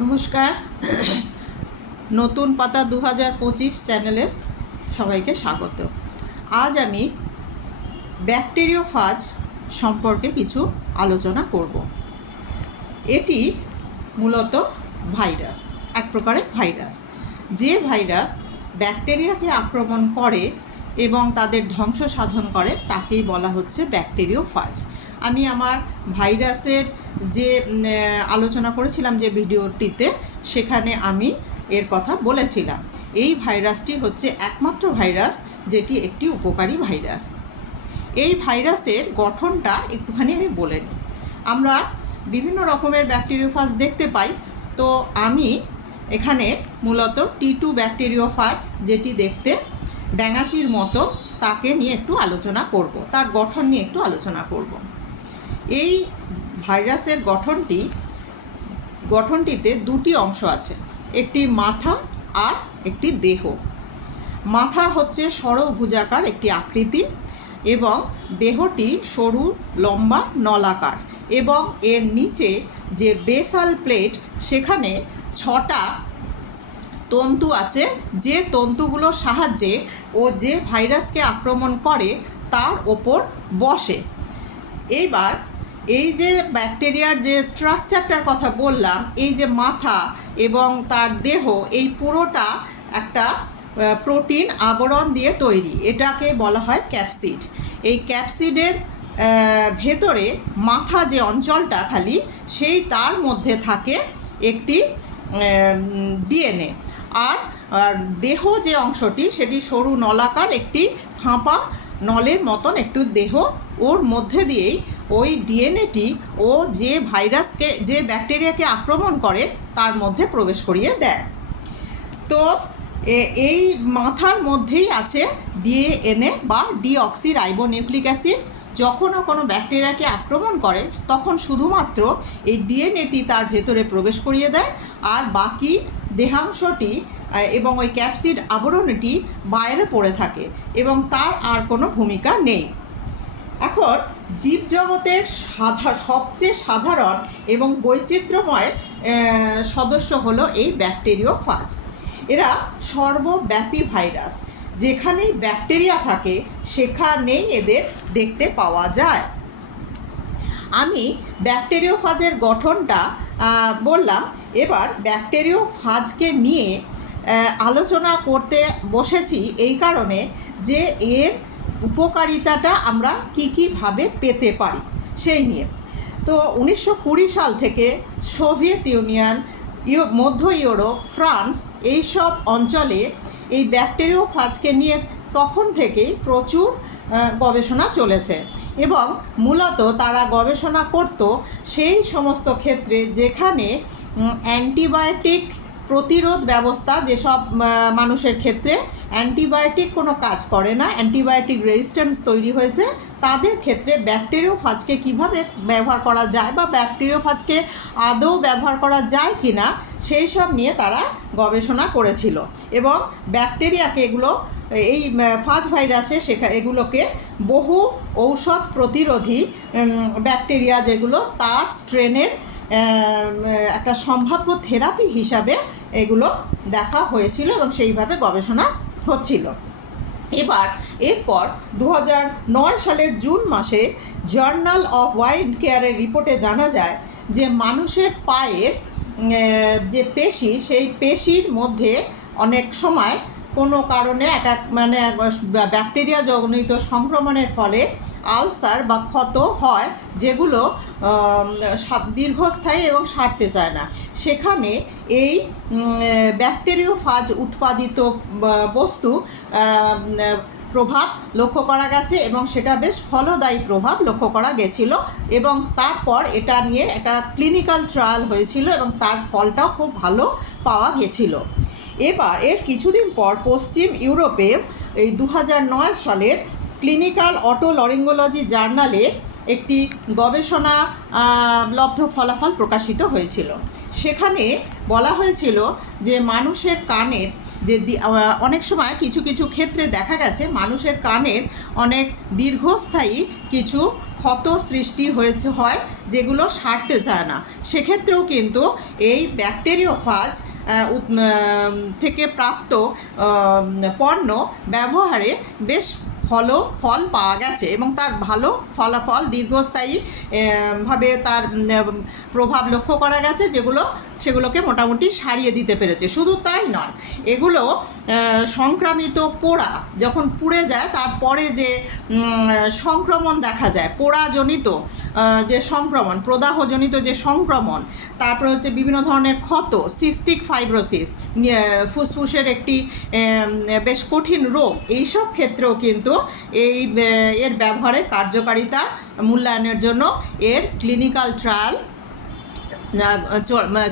নমস্কার। নতুন পাতা 2025 চ্যানেলে সবাইকে স্বাগত। আজ আমি ব্যাকটেরিওফাজ সম্পর্কে কিছু আলোচনা করব। এটি মূলত ভাইরাস, এক প্রকারের ভাইরাস। যে ভাইরাস ব্যাকটেরিয়াকে আক্রমণ করে এবং তাদের ধ্বংস সাধন করে তাকেই বলা হচ্ছে ব্যাকটেরিওফাজ। আমি আমার ভাইরাসের যে আলোচনা করেছিলাম যে ভিডিওটিতে, সেখানে আমি এর কথা বলেছিলাম। এই ভাইরাসটি হচ্ছে একমাত্র ভাইরাস যেটি একটি উপকারী ভাইরাস। এই ভাইরাসের গঠনটা একটুখানি আমি বলে নিই। আমরা বিভিন্ন রকমের ব্যাকটেরিওফাজ দেখতে পাই, তো আমি এখানে মূলত T2 ব্যাকটেরিওফাজ, যেটি দেখতে ড্যাঙাচির মতো, তাকে নিয়ে একটু আলোচনা করব, তার গঠন নিয়ে একটু আলোচনা করব। এই ভাইরাসের গঠনটিতে দুটি অংশ আছে, একটি মাথা আর একটি দেহ। মাথা হচ্ছে ষড়ভুজাকার একটি আকৃতি এবং দেহটি সরু, লম্বা, নলাকার, এবং এর নিচে যে বেসাল প্লেট, সেখানে 6টা তন্তু আছে, যে তন্তুগুলোর সাহায্যে ও যে ভাইরাসকে আক্রমণ করে তার ওপর বসে। এইবার এই যে ব্যাকটেরিয়ার যে স্ট্রাকচারটার কথা বললাম, এই যে মাথা এবং তার দেহ, এই পুরোটা একটা প্রোটিন আবরণ দিয়ে তৈরি। এটাকে বলা হয় ক্যাপসিড। এই ক্যাপসিডের ভেতরে মাথা যে অঞ্চলটা খালি, সেই তার মধ্যে থাকে একটি ডিএনএ। আর দেহ যে অংশটি, সেটি সরু নলাকার একটি ফাঁপা নলের মতন একটু দেহ, ওর মধ্যে দিয়েই ওই ডিএনএটি ও যে ভাইরাসকে, যে ব্যাকটেরিয়াকে আক্রমণ করে, তার মধ্যে প্রবেশ করিয়ে দেয়। তো এই মাথার মধ্যেই আছে ডিএনএ বা ডিঅক্সিরাইবোনিউক্লিক অ্যাসিড। যখনও কোনো ব্যাকটেরিয়াকে আক্রমণ করে তখন শুধুমাত্র এই ডিএনএটি তার ভেতরে প্রবেশ করিয়ে দেয়, আর বাকি দেহাংশটি এবং ওই ক্যাপসিড আবরণটি বাইরে পড়ে থাকে এবং তার আর কোনো ভূমিকা নেই। এখন জীবজগতের সবচেয়ে সাধারণ এবং বৈচিত্র্যময় সদস্য হলো এই ব্যাকটেরিওফাজ। এরা সর্বব্যাপী ভাইরাস। যেখানেই ব্যাকটেরিয়া থাকে সেখানেই এদের দেখতে পাওয়া যায়। আমি ব্যাকটেরিওফাজের গঠনটা বললাম। এবার ব্যাকটেরিওফাজকে নিয়ে আলোচনা করতে বসেছি এই কারণে যে এর উপকারিতাটা আমরা কীভাবে পেতে পারি সেই নিয়ে। তো 1920 সাল থেকে সোভিয়েত ইউনিয়ন, মধ্য ইউরোপ, ফ্রান্স, এইসব অঞ্চলে এই ব্যাকটেরিওফাজকে নিয়ে তখন থেকেই প্রচুর গবেষণা চলেছে এবং মূলত তারা গবেষণা করত সেই সমস্ত ক্ষেত্রে যেখানে অ্যান্টিবায়োটিক প্রতিরোধ ব্যবস্থা, যেসব মানুষের ক্ষেত্রে অ্যান্টিবায়োটিক কোনো কাজ করে না, অ্যান্টিবায়োটিক রেজিস্ট্যান্স তৈরি হয়েছে, তাদের ক্ষেত্রে ব্যাকটেরিওফাজকে কীভাবে ব্যবহার করা যায় বা ব্যাকটেরিওফাজকে আদৌ ব্যবহার করা যায় কি না, সেই সব নিয়ে তারা গবেষণা করেছিল। এবং ব্যাকটেরিয়াকে এই ফাজ ভাইরাসে এগুলোকে বহু ঔষধ প্রতিরোধী ব্যাকটেরিয়া, যেগুলো তার স্ট্রেনের একটা সম্ভাব্য থেরাপি হিসাবে এগুলো দেখা হয়েছিল এবং সেইভাবে গবেষণা হচ্ছিল। এরপর 2009 সালের জুন মাসে জার্নাল অফ ওয়াইল্ড কেয়ারের রিপোর্টে জানা যায় যে মানুষের পায়ের যে পেশি, সেই পেশির মধ্যে অনেক সময় কোনো কারণে ব্যাকটেরিয়া জনিত সংক্রমণের ফলে আলসার বা ক্ষত হয়, যেগুলো দীর্ঘস্থায়ী এবং সারতে চায় না। সেখানে এই ব্যাকটেরিওফাজ উৎপাদিত বস্তু প্রভাব লক্ষ্য করা গেছে এবং সেটা বেশ ফলদায়ী প্রভাব লক্ষ্য করা গেছিল এবং তারপর এটা নিয়ে একটা ক্লিনিক্যাল ট্রায়াল হয়েছিল এবং তার ফলটাও খুব ভালো পাওয়া গেছিল। এবার এর কিছুদিন পর পশ্চিম ইউরোপে এই 2009 সালের ক্লিনিক্যাল অটোলরিঙ্গোলজি জার্নালে একটি গবেষণা লব্ধ ফলাফল প্রকাশিত হয়েছিল। সেখানে বলা হয়েছিল যে মানুষের কানের যে অনেক সময় কিছু কিছু ক্ষেত্রে দেখা গেছে মানুষের কানের অনেক দীর্ঘস্থায়ী কিছু ক্ষত সৃষ্টি হয় যেগুলো সারতে চায় না, সেক্ষেত্রেও কিন্তু এই ব্যাকটেরিওফাজ থেকে প্রাপ্ত পণ্য ব্যবহারে বেশ ফল পাওয়া গেছে এবং তার ভালো ফলাফল দীর্ঘস্থায়ী ভাবে তার প্রভাব লক্ষ্য করা গেছে, সেগুলোকে মোটামুটি সারিয়ে দিতে পেরেছে। শুধু তাই নয়, এগুলো সংক্রামিত পোড়া যখন পুড়ে যায় তারপরে যে সংক্রমণ দেখা যায়, পোড়াজনিত যে সংক্রমণ, প্রদাহজনিত যে সংক্রমণ, তারপরে হচ্ছে বিভিন্ন ধরনের ক্ষত, সিস্টিক ফাইব্রোসিস, ফুসফুসের একটি বেশ কঠিন রোগ, এইসব ক্ষেত্রেও কিন্তু এর ব্যবহারের কার্যকারিতা মূল্যায়নের জন্য এর ক্লিনিক্যাল ট্রায়াল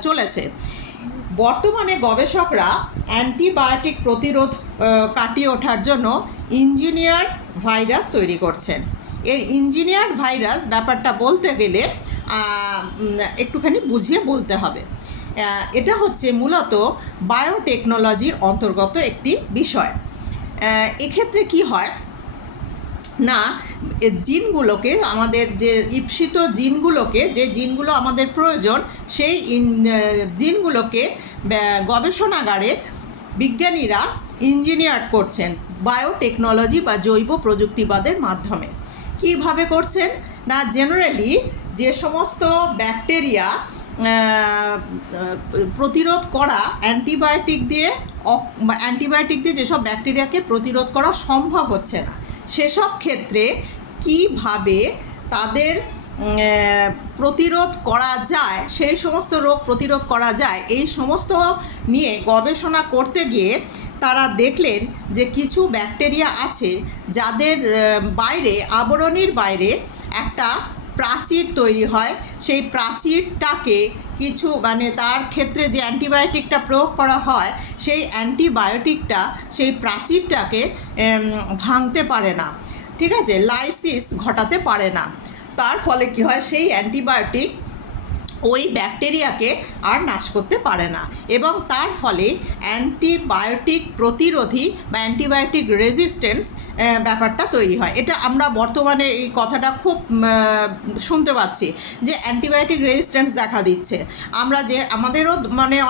চলেছে। বর্তমানে গবেষকরা অ্যান্টিবায়োটিক প্রতিরোধ কাটিয়ে ওঠার জন্য ইঞ্জিনিয়ার্ড ভাইরাস তৈরি করছেন। এই ইঞ্জিনিয়ার্ড ভাইরাস ব্যাপারটা বলতে গেলে একটুখানি বুঝিয়ে বলতে হবে। এটা হচ্ছে মূলত বায়োটেকনোলজির অন্তর্গত একটি বিষয়। এক্ষেত্রে কি হয় না, জিনগুলোকে, আমাদের যে ঈপ্সিত জিনগুলোকে, যে জিনগুলো আমাদের প্রয়োজন, সেই জিনগুলোকে গবেষণাগারে বিজ্ঞানীরা ইঞ্জিনিয়ার করছেন বায়োটেকনোলজি বা জৈব প্রযুক্তিবাদের মাধ্যমে। কীভাবে করছেন না, জেনারেলি যে সমস্ত ব্যাকটেরিয়া প্রতিরোধ করা অ্যান্টিবায়োটিক দিয়ে যেসব ব্যাকটেরিয়াকে প্রতিরোধ করা সম্ভব হচ্ছে না, সেসব ক্ষেত্রে কিভাবে তাদের প্রতিরোধ করা যায়, সেই সমস্ত রোগ প্রতিরোধ করা যায়, এই সমস্ত নিয়ে গবেষণা করতে গিয়ে তারা দেখলেন যে কিছু ব্যাকটেরিয়া আছে যাদের বাইরে, আবরণীর বাইরে একটা প্রাচীর তৈরি হয়। সেই প্রাচীরটাকে কিছু তার ক্ষেত্রে যে অ্যান্টিবায়োটিকটা প্রয়োগ করা হয়, সেই অ্যান্টিবায়োটিকটা সেই প্রাচীরটাকে ভাঙতে পারে না, ঠিক আছে, লাইসিস ঘটাতে পারে না। তার ফলে কি হয়, সেই অ্যান্টিবায়োটিক ওই ব্যাকটেরিয়াকে আর নাশ করতে পারে না এবং তার ফলে অ্যান্টিবায়োটিক প্রতিরোধী বা অ্যান্টিবায়োটিক রেজিস্ট্যান্স ব্যাপারটা তৈরি হয়। এটা আমরা বর্তমানে এই কথাটা খুব শুনতে পাচ্ছি যে অ্যান্টিবায়োটিক রেজিস্ট্যান্স দেখা দিচ্ছে। আমাদেরও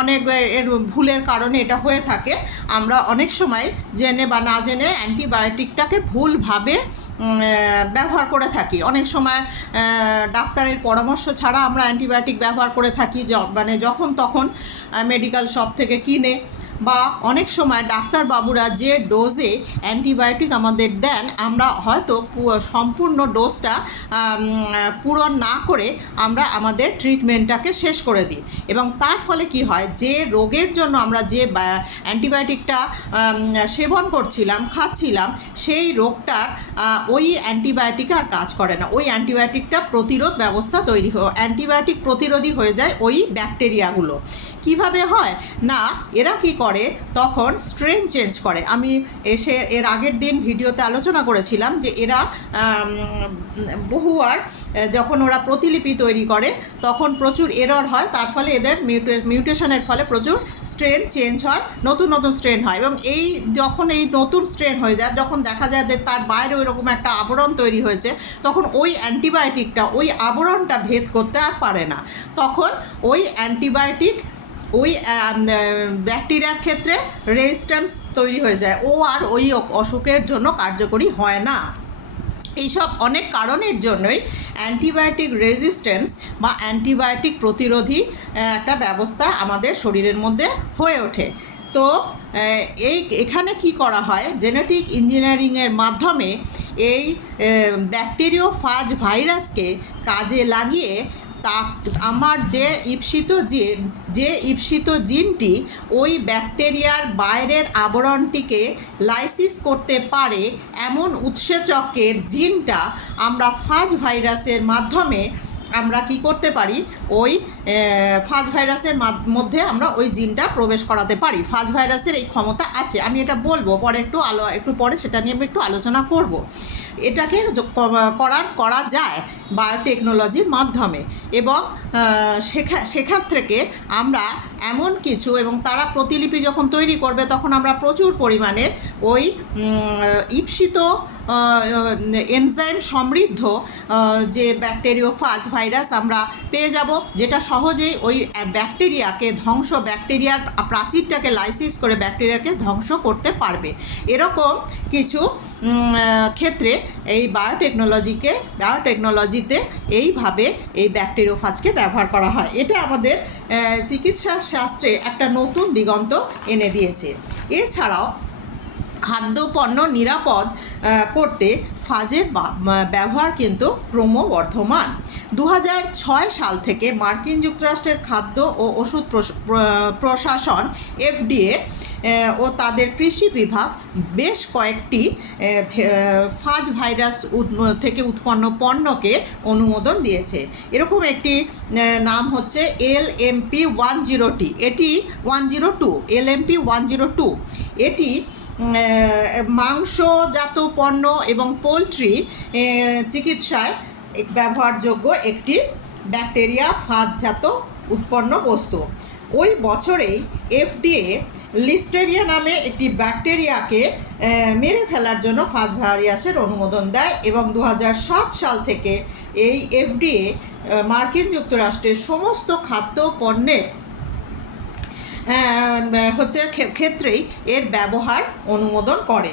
অনেক এর ভুলের কারণে এটা হয়ে থাকে। আমরা অনেক সময় জেনে বা না জেনে অ্যান্টিবায়োটিকটাকে ভুলভাবে ব্যবহার করে থাকি। অনেক সময় ডাক্তারের পরামর্শ ছাড়া আমরা অ্যান্টিবায়োটিক ব্যবহার করে থাকি, যখন তখন মেডিকেল শপ থেকে কিনে, বা অনেক সময় ডাক্তারবাবুরা যে ডোজে অ্যান্টিবায়োটিক আমাদের দেন, আমরা হয়তো সম্পূর্ণ ডোজটা পূরণ না করে আমরা আমাদের ট্রিটমেন্টটাকে শেষ করে দিই এবং তার ফলে কি হয়, যে রোগের জন্য আমরা যে অ্যান্টিবায়োটিকটা সেবন করছিলাম, খাচ্ছিলাম, সেই রোগটার ওই অ্যান্টিবায়োটিক আর কাজ করে না। ওই অ্যান্টিবায়োটিকটা প্রতিরোধ ব্যবস্থা তৈরি অ্যান্টিবায়োটিক প্রতিরোধী হয়ে যায় ওই ব্যাকটেরিয়াগুলো। কিভাবে হয় না, এরা কি করে, তখন স্ট্রেন চেঞ্জ করে। আমি এর আগের দিন ভিডিওতে আলোচনা করেছিলাম যে এরা বহুবার যখন ওরা প্রতিলিপি তৈরি করে তখন প্রচুর এরর হয়, তার ফলে এদের মিউটেশনের ফলে প্রচুর স্ট্রেন চেঞ্জ হয়, নতুন নতুন স্ট্রেন হয় এবং যখন এই নতুন স্ট্রেন হয়ে যায়, যখন দেখা যায় যে তার বাইরে ওইরকম একটা আবরণ তৈরি হয়েছে, তখন ওই অ্যান্টিবায়োটিকটা ওই আবরণটা ভেদ করতে আর পারে না। তখন ওই অ্যান্টিবায়োটিক ওই ব্যাকটেরিয়ার ক্ষেত্রে রেজিস্ট্যান্স তৈরি হয়ে যায়, ও আর ওই অসুখের জন্য কার্যকরী হয় না। এইসব অনেক কারণের জন্যই অ্যান্টিবায়োটিক রেজিস্ট্যান্স বা অ্যান্টিবায়োটিক প্রতিরোধী একটা ব্যবস্থা আমাদের শরীরের মধ্যে হয়ে ওঠে। তো এখানে কি করা হয়, জেনেটিক ইঞ্জিনিয়ারিংয়ের মাধ্যমে এই ব্যাকটেরিওফাজ ভাইরাসকে কাজে লাগিয়ে আমার যে ঈপ্সিত জিনটি ওই ব্যাকটেরিয়ার বাইরের আবরণটিকে লাইসিস করতে পারে, এমন উৎসেচকের জিনটা আমরা ফাজ ভাইরাসের মাধ্যমে আমরা কি করতে পারি, ওই ফাজ ভাইরাসের মধ্যে আমরা ওই জিনটা প্রবেশ করাতে পারি। ফাজ ভাইরাসের এই ক্ষমতা আছে, আমি এটা বলবো পরে, একটু পরে সেটা নিয়ে আমি একটু আলোচনা করব। এটাকে করা যায় বায়োটেকনোলজির মাধ্যমে। এবং সেখান থেকে আমরা এমন কিছু, এবং তারা প্রতিলিপি যখন তৈরি করবে তখন আমরা প্রচুর পরিমাণে ওই ঈপ্সিত এনজাইম সমৃদ্ধ যে ব্যাকটেরিওফাজ ভাইরাস আমরা পেয়ে যাব, যেটা সহজেই ওই ব্যাকটেরিয়াকে ব্যাকটেরিয়ার প্রাচীরটাকে লাইসিস করে ব্যাকটেরিয়াকে ধ্বংস করতে পারবে। এরকম কিছু ক্ষেত্রে এই বায়োটেকনোলজিতে এইভাবে এই ব্যাকটেরিওফাজকে ব্যবহার করা হয়। এটা আমাদের চিকিৎসা শাস্ত্রে একটা নতুন দিগন্ত এনে দিয়েছে। এছাড়াও খাদ্যপণ্য নিরাপদ করতে ফাজের ব্যবহার কিন্তু ক্রমবর্ধমান। 2006 সাল থেকে মার্কিন যুক্তরাষ্ট্রের খাদ্য ও ওষুধ প্রশাসন FDA ও তাদের কৃষি বিভাগ বেশ কয়েকটি ফাজ ভাইরাস থেকে উৎপন্ন পণ্যকে অনুমোদন দিয়েছে। এরকম একটি নাম হচ্ছে LMP-102, এটি 102 LMP-102। এটি মাংসজাত পণ্য এবং পোলট্রি চিকিৎসায় ব্যবহারযোগ্য একটি ব্যাকটেরিয়া ফাজজাত উৎপন্ন বস্তু। ওই বছরেই FDA লিস্টেরিয়া নামে একটি ব্যাকটেরিয়াকে মেরে ফেলার জন্য ফাজ ভাইরাসের অনুমোদন দেয়, এবং 2007 সাল থেকে এই FDA মার্কিন যুক্তরাষ্ট্রের সমস্ত খাদ্য পণ্যের ক্ষেত্রেই এর ব্যবহার অনুমোদন করে।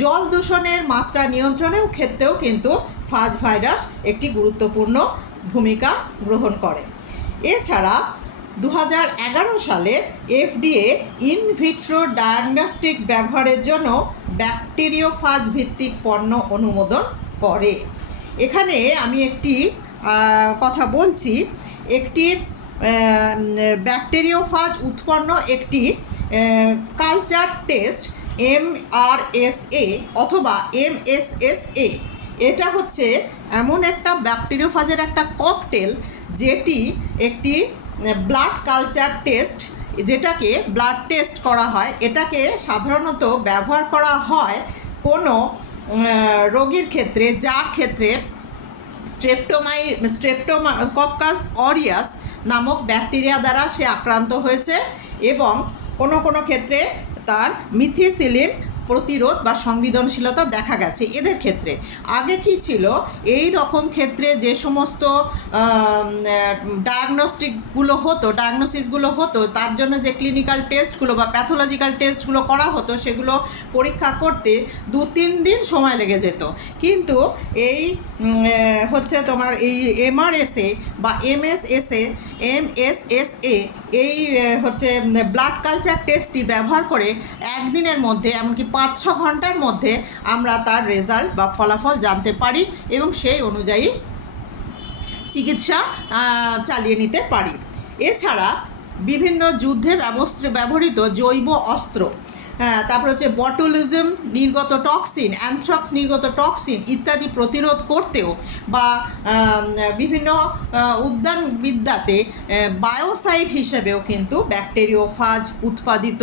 জল দূষণের মাত্রা নিয়ন্ত্রণের ক্ষেত্রেও কিন্তু ফাজ ভাইরাস একটি গুরুত্বপূর্ণ ভূমিকা গ্রহণ করে। এছাড়া 2011 সালে FDA ইনভিট্রো ডায়াগনস্টিক ব্যবহারের জন্য ব্যাকটেরিওফাজ ভিত্তিক পণ্য অনুমোদন করে। এখানে আমি একটি কথা বলছি, একটি ব্যাকটেরিওফাজ উৎপন্ন একটি কালচার টেস্ট MRSA অথবা MSSA, এটা হচ্ছে এমন একটা ব্যাকটেরিওফাজের একটা ককটেল যেটি একটি ব্লাড কালচার টেস্ট, যেটাকে ব্লাড টেস্ট করা হয়। এটাকে সাধারণত ব্যবহার করা হয় কোনো রোগীর ক্ষেত্রে যার ক্ষেত্রে স্ট্রেপ্টোকক্কাস অরিয়াস নামক ব্যাকটেরিয়া দ্বারা সে আক্রান্ত হয়েছে, এবং কোনো ক্ষেত্রে তার মিথিসিলিন প্রতিরোধ বা সংবেদনশীলতা দেখা গেছে এদের ক্ষেত্রে। আগে কি ছিল, এই রকম ক্ষেত্রে যে সমস্ত ডায়াগনোসিসগুলো হতো তার জন্য যে ক্লিনিক্যাল টেস্টগুলো বা প্যাথোলজিক্যাল টেস্টগুলো করা হতো সেগুলো পরীক্ষা করতে 2-3 দিন সময় লেগে যেত। কিন্তু এই হচ্ছে তোমার এই MRSA বা MSSA এই হচ্ছে ব্লাড কালচার টেস্টটি ব্যবহার করে একদিনের মধ্যে, এমনকি 5-6 ঘন্টার মধ্যে আমরা তার রেজাল্ট বা ফলাফল জানতে পারি এবং সেই অনুযায়ী চিকিৎসা চালিয়ে নিতে পারি। এছাড়া বিভিন্ন যুদ্ধে ব্যবহৃত জৈব অস্ত্র, তারপর হচ্ছে বটুলিজম নির্গত টক্সিন, অ্যানথ্রাক্স নির্গত টক্সিন ইত্যাদি প্রতিরোধ করতেও বা বিভিন্ন উদ্যানবিদ্যাতে বায়োসাইড হিসেবেও কিন্তু ব্যাকটেরিওফাজ উৎপাদিত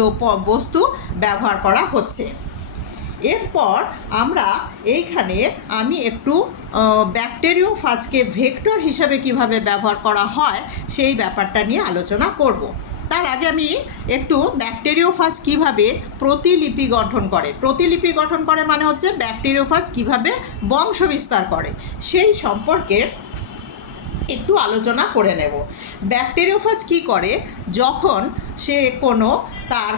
বস্তু ব্যবহার করা হচ্ছে। এরপর আমি একটু ব্যাকটেরিওফাজকে ভেক্টর হিসাবে কিভাবে ব্যবহার করা হয় সেই ব্যাপারটা নিয়ে আলোচনা করব। তার আগে আমি একটু ব্যাকটেরিওফাজ কিভাবে প্রতিলিপি গঠন করে মানে হচ্ছে ব্যাকটেরিওফাজ কিভাবে বংশ বিস্তার করে সেই সম্পর্কে একটু আলোচনা করে নেব। ব্যাকটেরিওফাজ কি করে, যখন সে তার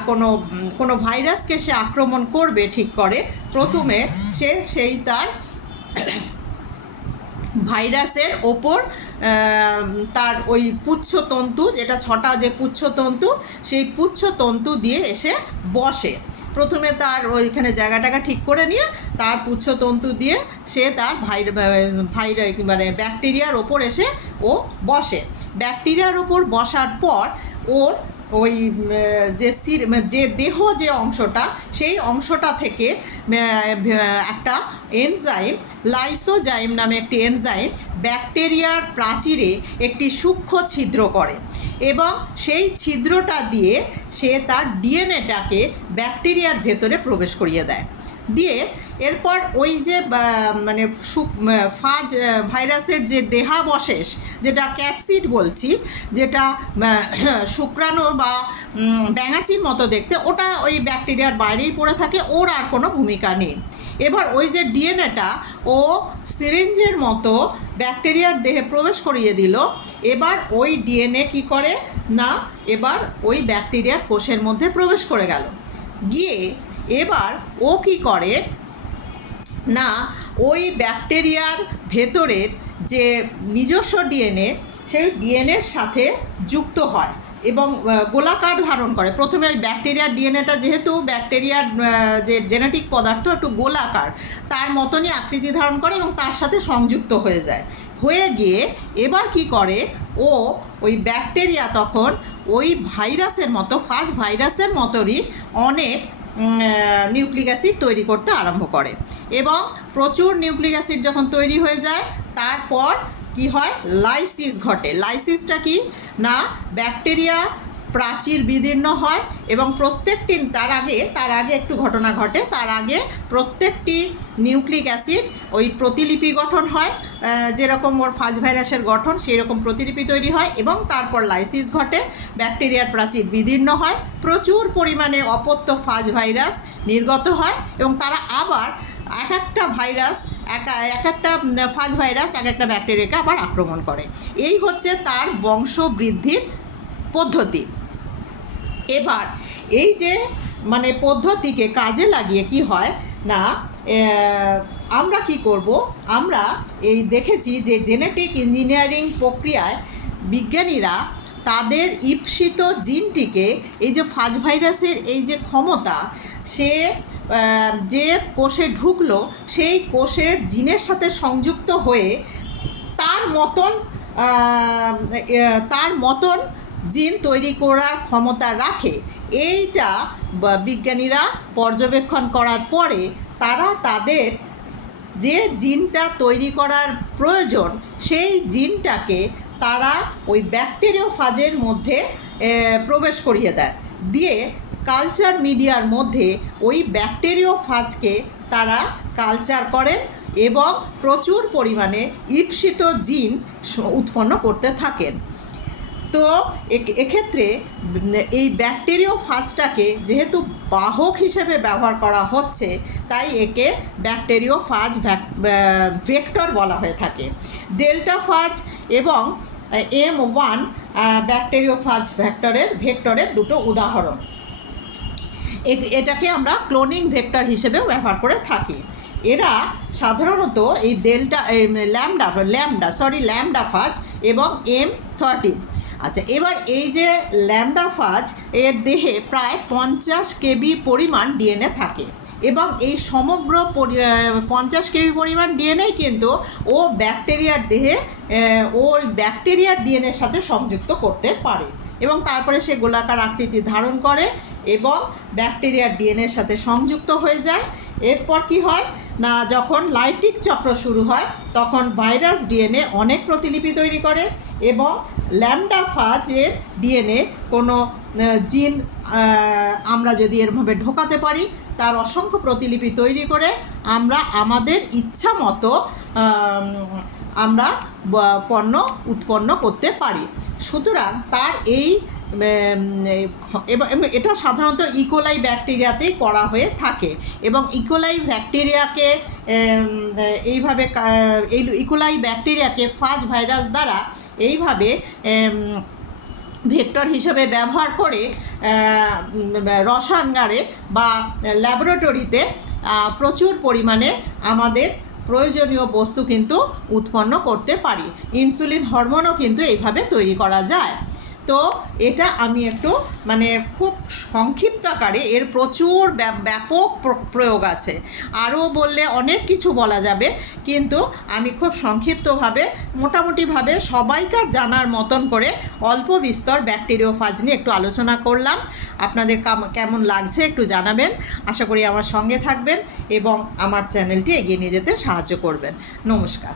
কোনো ভাইরাসকে সে আক্রমণ করবে ঠিক করে, প্রথমে সে তার ভাইরাসের ওপর তার ওই পুচ্ছতন্তু, যেটা 6টা যে পুচ্ছতন্তু, সেই পুচ্ছতন্তু দিয়ে এসে বসে। প্রথমে তার ওইখানে জায়গাটাকে ঠিক করে নিয়ে তার পুচ্ছতন্তু দিয়ে সে তার মানে ব্যাকটেরিয়ার ওপর এসে ও বসে। ব্যাকটেরিয়ার ওপর বসার পর ওর ওই যে দেহ যে অংশটা, সেই অংশটা থেকে একটা এনজাইম, লাইসোজাইম নামে একটি এনজাইম ব্যাকটেরিয়ার প্রাচীরে একটি সূক্ষ্ম ছিদ্র করে, এবং সেই ছিদ্রটা দিয়ে সে তার ডিএনএটাকে ব্যাকটেরিয়ার ভেতরে প্রবেশ করিয়ে দেয়। দিয়ে এরপর ওই যে মানে ফাজ ভাইরাসের যে দেহাবশেষ, যেটা ক্যাপসিড বলছি, যেটা শুক্রাণু বা ব্যাঙাচির মতো দেখতে, ওটা ওই ব্যাকটেরিয়ার বাইরেই পড়ে থাকে, ওর আর কোনো ভূমিকা নেই। এবার ওই যে ডিএনএটা ও সিরিঞ্জের মতো ব্যাকটেরিয়ার দেহে প্রবেশ করিয়ে দিল। এবার ওই ডিএনএ কি করে না, এবার ওই ব্যাকটেরিয়ার কোষের মধ্যে প্রবেশ করে গেল, গিয়ে এবার ও কি করে না, ওই ব্যাকটেরিয়ার ভেতরের যে নিজস্ব ডিএনএ, সেই ডিএনএর সাথে যুক্ত হয় এবং গোলাকার ধারণ করে। প্রথমে ওই ব্যাকটেরিয়ার ডিএনএটা, যেহেতু ব্যাকটেরিয়ার যে জেনেটিক পদার্থ একটু গোলাকার, তার মতনই আকৃতি ধারণ করে এবং তার সাথে সংযুক্ত হয়ে যায়। হয়ে গিয়ে এবার কি করে, ও ওই ব্যাকটেরিয়া তখন ওই ভাইরাসের মতো, ফাজ ভাইরাসের মতোই অনেক নিউক্লিক অ্যাসিড তৈরি করতে আরম্ভ করে এবং প্রচুর নিউক্লিক অ্যাসিড যখন তৈরি হয়ে যায়, তারপর কি হয়, লাইসিস ঘটে। লাইসিসটা কি না, ব্যাকটেরিয়া প্রাচীর বিদীর্ণ হয় এবং প্রত্যেকটি তার আগে একটু ঘটনা ঘটে। তার আগে প্রত্যেকটি নিউক্লিক অ্যাসিড ওই প্রতিলিপি গঠন হয়, যেরকম ওর ফাজ ভাইরাসের গঠন সেই রকম প্রতিলিপি তৈরি হয় এবং তারপর লাইসিস ঘটে, ব্যাকটেরিয়ার প্রাচীর বিদীর্ণ হয়, প্রচুর পরিমাণে অপত্য ফাজ ভাইরাস নির্গত হয় এবং তারা আবার এক একটা ফাজ ভাইরাস এক একটা ব্যাকটেরিয়াকে আবার আক্রমণ করে। এই হচ্ছে তার বংশবৃদ্ধির পদ্ধতি। এবার এই যে মানে পদ্ধতিকে কাজে লাগিয়ে কি হয় না, আমরা কি করব, আমরা এই দেখেছি যে জেনেটিক ইঞ্জিনিয়ারিং প্রক্রিয়ায় বিজ্ঞানীরা তাদের ঈপ্সিত জিনটিকে, এই যে ফাজ ভাইরাসের এই যে ক্ষমতা, সে যে কোষে ঢুকলো সেই কোষের জিনের সাথে সংযুক্ত হয়ে তার মতন জিন তৈরি করার ক্ষমতা রাখে। এইটা বিজ্ঞানীরা পর্যবেক্ষণ করার পরে তারা তাদের যে জিনটা তৈরি করার প্রয়োজন, সেই জিনটাকে তারা ওই ব্যাকটেরিওফাজের মধ্যে প্রবেশ করিয়ে দেয়, দিয়ে কালচার মিডিয়ার মধ্যে ওই ব্যাকটেরিওফাজকে তারা কালচার করেন এবং প্রচুর পরিমাণে ঈপ্সিত জিন উৎপন্ন করতে থাকেন। তো এক্ষেত্রে এই ব্যাকটেরিওফাজটাকে যেহেতু বাহক হিসেবে ব্যবহার করা হচ্ছে, তাই একে ব্যাকটেরিওফাজ ভেক্টর বলা হয়ে থাকে। ডেল্টাফাজ এবং M1 ব্যাকটেরিওফাজ ভেক্টরের দুটো উদাহরণ। এটাকে আমরা ক্লোনিং ভেক্টর হিসেবেও ব্যবহার করে থাকি। এরা সাধারণত এই ল্যামডাফাজ এবং M13। আচ্ছা, এবার এই যে ল্যামডাফাজ, এর দেহে প্রায় 50 কেবি পরিমাণ ডিএনএ থাকে এবং এই সমগ্র 50 কেবি পরিমাণ ডিএনএই কিন্তু ও ব্যাকটেরিয়ার দেহে ওর ব্যাকটেরিয়ার ডিএনএর সাথে সংযুক্ত করতে পারে এবং তারপরে সে গোলাকার আকৃতি ধারণ করে এবং ব্যাকটেরিয়ার ডিএনএর সাথে সংযুক্ত হয়ে যায়। এরপর কি হয় না, যখন লাইটিক চক্র শুরু হয় তখন ভাইরাস ডিএনএ অনেক প্রতিলিপি তৈরি করে এবং ল্যামডাফাজের ডিএনএ কোনো জিন আমরা যদি এরভাবে ঢোকাতে পারি, তার অসংখ্য প্রতিলিপি তৈরি করে আমরা আমাদের ইচ্ছা মতো আমরা পণ্য উৎপন্ন করতে পারি। সুতরাং তার এই এটা সাধারণত ইকোলাই ব্যাকটেরিয়াতেই করা হয়ে থাকে এবং ইকোলাই ব্যাকটেরিয়াকে ইকোলাই ব্যাকটেরিয়াকে ফাজ ভাইরাস দ্বারা এইভাবে ভেক্টর হিসেবে ব্যবহার করে রসায়নাগারে বা ল্যাবরেটরিতে প্রচুর পরিমাণে আমাদের প্রয়োজনীয় বস্তু কিন্তু উৎপন্ন করতে পারি। ইনসুলিন হরমোনও কিন্তু এইভাবে তৈরি করা যায়। তো এটা আমি একটু মানে খুব সংক্ষিপ্ত আকারে, এর প্রচুর ব্যাপক প্রয়োগ আছে, আরও বললে অনেক কিছু বলা যাবে, কিন্তু আমি খুব সংক্ষিপ্তভাবে মোটামুটিভাবে সবাইকার জানার মতন করে অল্প বিস্তর ব্যাকটেরিওফাজ নিয়ে একটু আলোচনা করলাম। আপনাদের কেমন লাগছে একটু জানাবেন। আশা করি আমার সঙ্গে থাকবেন এবং আমার চ্যানেলটি এগিয়ে নিয়ে যেতে সাহায্য করবেন। নমস্কার।